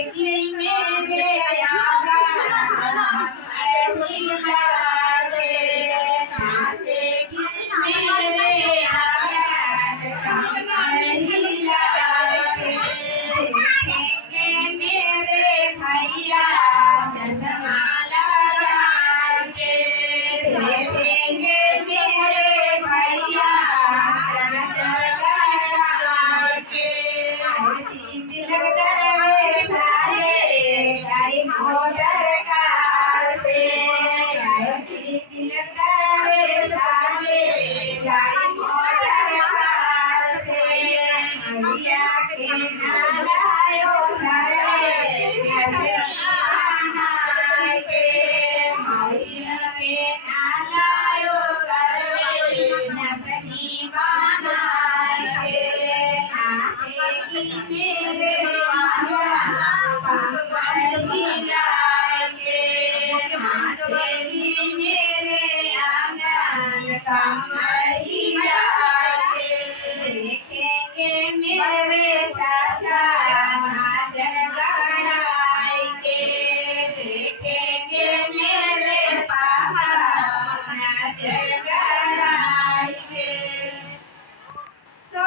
नाचेगी मेरे आंगन मड़ही लागे, नाचेगी मेरे आंगन मड़ही लागे। देखेंगे मेरे भैया चश्मा लगा के, देखेंगे मेरे भैया चश्मा लगा के। तिलक दरवे सारे गाड़ी मोटर कार से, तिलक दरवे सारे गाड़ी मोटर कार से। मैया के नालायो सर्वे नहाय के, मैया के नालायो सर्वे नथनी बनाय के। नाचेगी मेरे आंगन मड़ही लागे, नाचेगी मेरे आंगन